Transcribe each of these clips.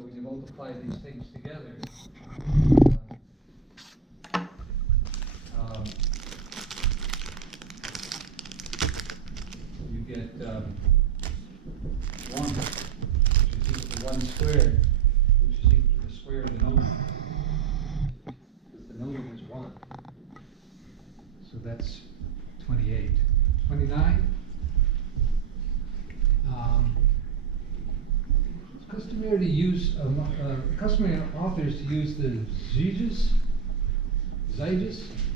when you multiply these things together, you get 1, which is equal to 1 squared, which is equal to the square of the nomen. The nomen is 1. So that's 28. 29. It's customary to use, customary authors to use the Zeiges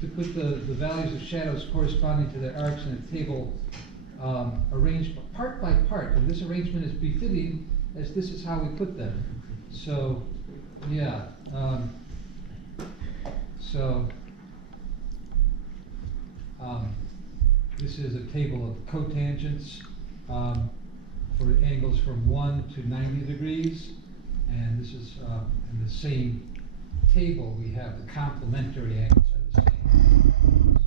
to put the values of shadows corresponding to their arcs in a table arranged part by part. And this arrangement is befitting, as this is how we put them. So, yeah. This is a table of cotangents for angles from 1 to 90 degrees. And this is in the same table we have the complementary angles are the same.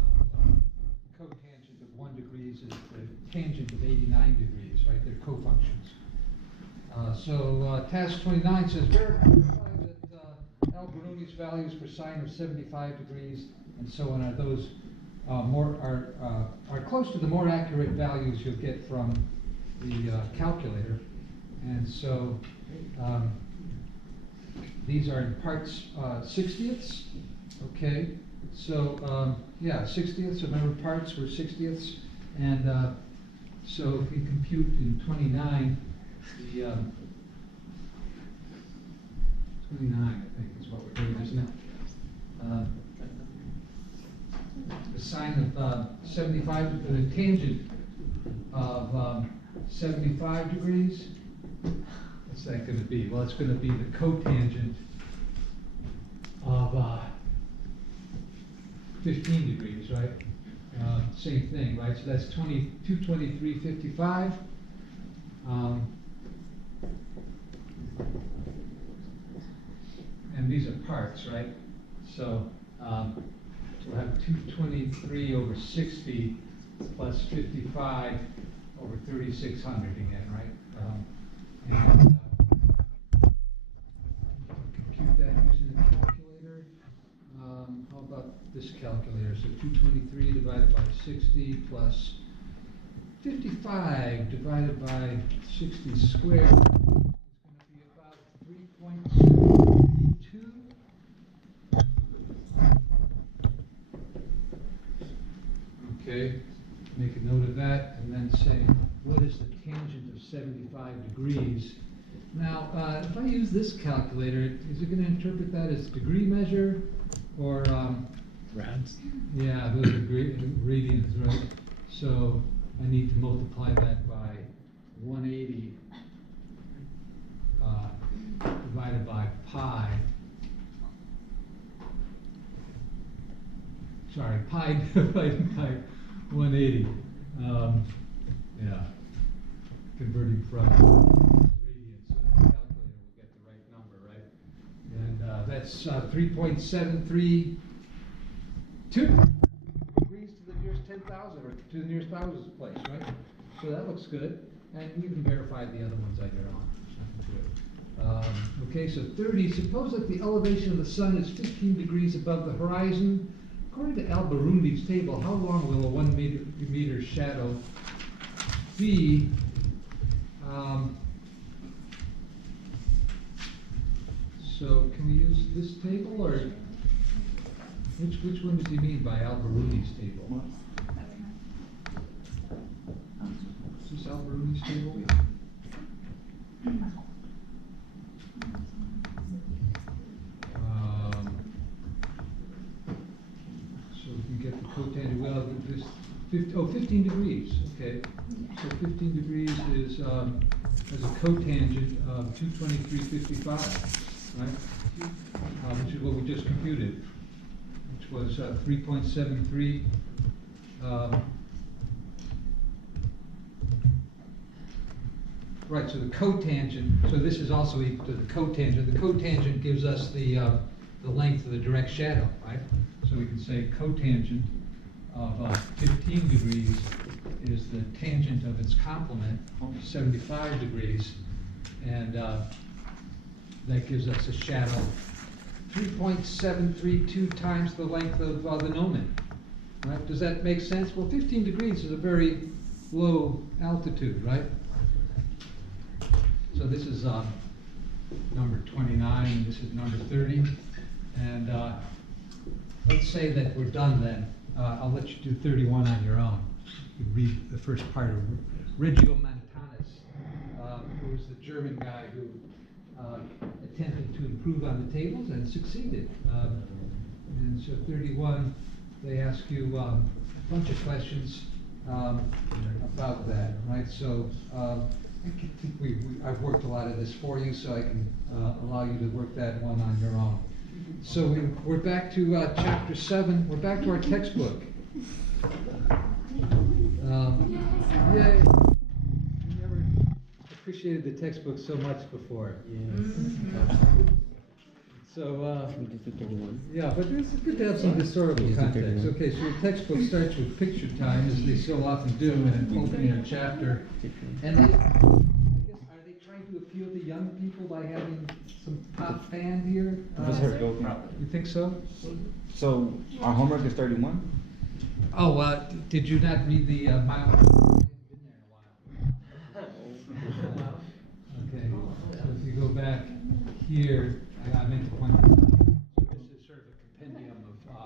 So cotangent of 1 degree is the tangent of 89 degrees, right? They're cofunctions. Task 29 says verify that Al-Biruni's values for sine of 75 degrees and so on are those are close to the more accurate values you'll get from the calculator. And so these are in parts 60ths. Okay, so yeah, 60ths. Remember, parts were 60ths, and so if we compute in 29, the 29, I think is what we're doing, isn't it? The sine of 75, the tangent of 75 degrees. What's that going to be? Well, it's going to be the cotangent of 15 degrees, right? Same thing, right? So that's 223.55. And these are parts, right? So we'll have 223 over 60 plus 55 over 3,600 again, right? And compute that using the calculator. How about this calculator? So 223 divided by 60 plus 55 divided by 60 squared is going to be about 3.72. Okay, make a note of that, and then say, what is the tangent of 75 degrees? Now, if I use this calculator, is it going to interpret that as degree measure, or Rads? yeah, those are radians, right? So I need to multiply that by 180 divided by pi. Sorry, pi divided by 180. Yeah, converting from radians, so the calculator will get the right number, right? And that's 3.732 degrees to the nearest 10,000, or to the nearest thousandth place, right? So that looks good, and you can verify the other ones later on. Okay, so 30. Suppose that the elevation of the sun is 15 degrees above the horizon. According to Al-Biruni's table, how long will a 1 meter shadow be? So can we use this table, or which one does he mean by Al-Biruni's table? Is this Al-Biruni's table? So we can get the cotangent. Well, this 15 degrees. Okay, so 15 degrees is as a cotangent of 223.55. Right, which is what we just computed, which was 3.73. Right, so the cotangent, so this is also equal to the cotangent. The cotangent gives us the length of the direct shadow, right? So we can say cotangent of 15 degrees is the tangent of its complement, 75 degrees, and that gives us a shadow 3.732 times the length of the gnomon. Right? Does that make sense? Well, 15 degrees is a very low altitude, right? So this is number 29, and this is number 30. And let's say that we're done then. I'll let you do 31 on your own. You read the first part of Regiomontanus, who was the German guy who attempted to improve on the tables and succeeded. And so 31, they ask you a bunch of questions about that, right? So I think I've worked a lot of this for you, so I can allow you to work that one on your own. So we're back to chapter 7. We're back to our textbook. Yay! I never appreciated the textbook so much before. So, yeah, but it's good to have some historical context. Okay, so your textbook starts with picture time, as they so often do, in an opening a chapter. And they, I guess, are they trying to appeal to young people by having some pop fan here? You think so? So, our homework is 31? Oh, did you not read the mile? Been there in a while. Okay, so if you go back here, I meant to point this out. So this is sort of a compendium of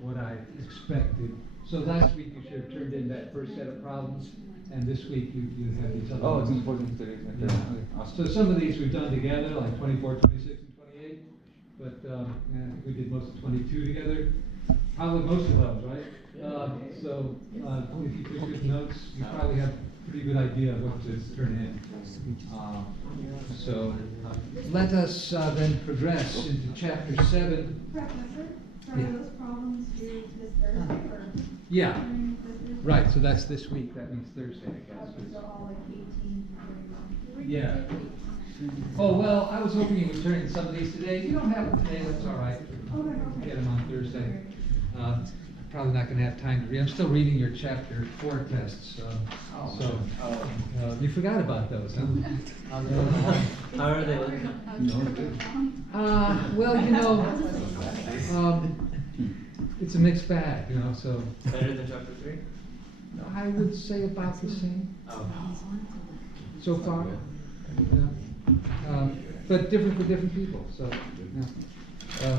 what I expected. So last week you should have turned in that first set of problems, and this week you have these other Oh, it's ones. important to do. Yeah. So some of these we've done together, like 24, 26, and 28, but I think we did most of 22 together. Probably most of those, right? So if you took good notes, you probably have a pretty good idea of what to turn in. So let us then progress into chapter 7. Professor, are those problems due this Thursday or? Yeah, during this Thursday? right, so that's this week, that means Thursday, I guess. Okay, so all like 18, 31. Yeah. Oh, well, I was hoping you would turn in some of these today. If you don't have them today, that's all right. Okay. Get them on Thursday. Probably not going to have time to read. I'm still reading your chapter 4 tests, so you forgot about those, huh? How are they looking? Well, it's a mixed bag, so Better than chapter 3? I would say about the same Oh. so far. Yeah. But different for different people, so, yeah.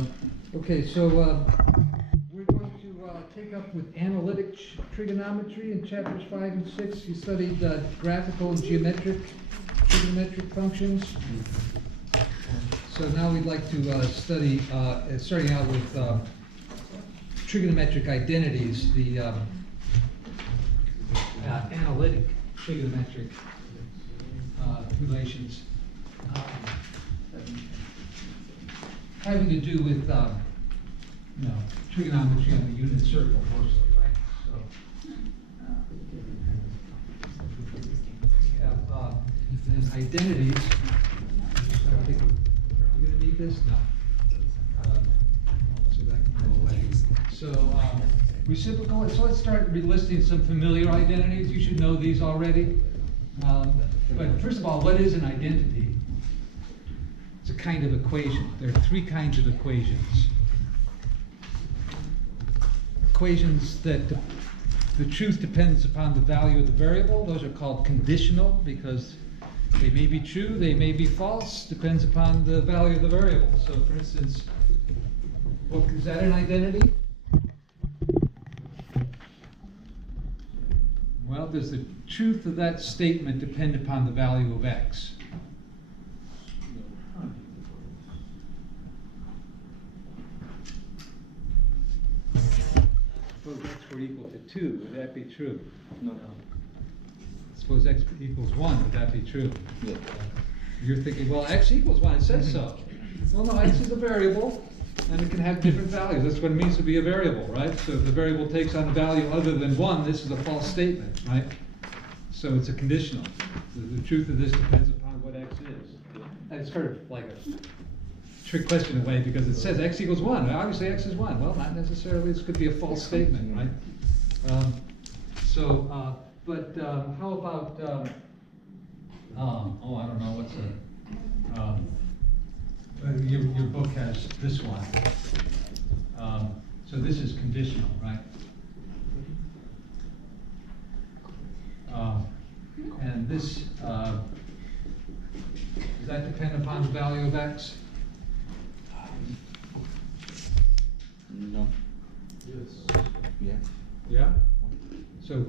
Okay, so we're going to take up with analytic trigonometry in chapters 5 and 6. You studied graphical and trigonometric functions. So now we'd like to study, starting out with trigonometric identities, the analytic trigonometric relations. Having to do with trigonometry on the unit circle mostly, right? So we have then identities. So I think you're going to need this? No. So that can go away. So reciprocal. So let's start listing some familiar identities. You should know these already. But first of all, what is an identity? It's a kind of equation. There are 3 kinds of equations. Equations that the truth depends upon the value of the variable. Those are called conditional because they may be true, they may be false, depends upon the value of the variable. So for instance, is that an identity? Well, does the truth of that statement depend upon the value of x? Suppose x were equal to 2, would that be true? No. Suppose x equals 1, would that be true? Yeah. You're thinking, well, x equals 1, it says so. Well, no, x is a variable, and it can have different values. That's what it means to be a variable, right? So if the variable takes on a value other than 1, this is a false statement, right? So it's a conditional. The truth of this depends upon what x is. And it's sort of like a trick question in a way, because it says x equals 1. Obviously x is 1. Well, not necessarily. This could be a false statement, right? But how about, I don't know, what's a, Your book has this one. So this is conditional, right? And this, does that depend upon the value of X? No. Yeah. Yeah? So,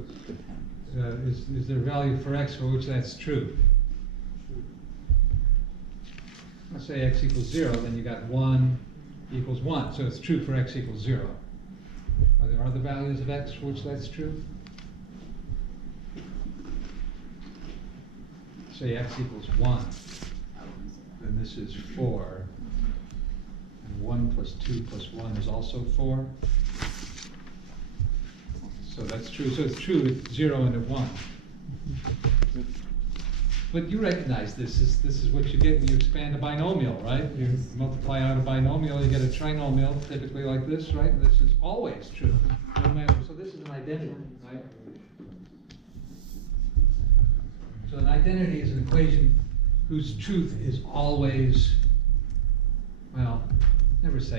Depends. is there a value for X for which that's true? Let's say X equals 0, then you got 1 equals 1, so it's true for X equals 0. Are there other values of X for which that's true? Say X equals 1, then this is 4, and 1 plus 2 plus 1 is also 4. So that's true, so it's true at 0 and at 1. But you recognize this is what you get when you expand a binomial, right? You multiply out a binomial, you get a trinomial, typically like this, right? And this is always true, no matter, so this is an identity, right? So an identity is an equation whose truth is always, well, never say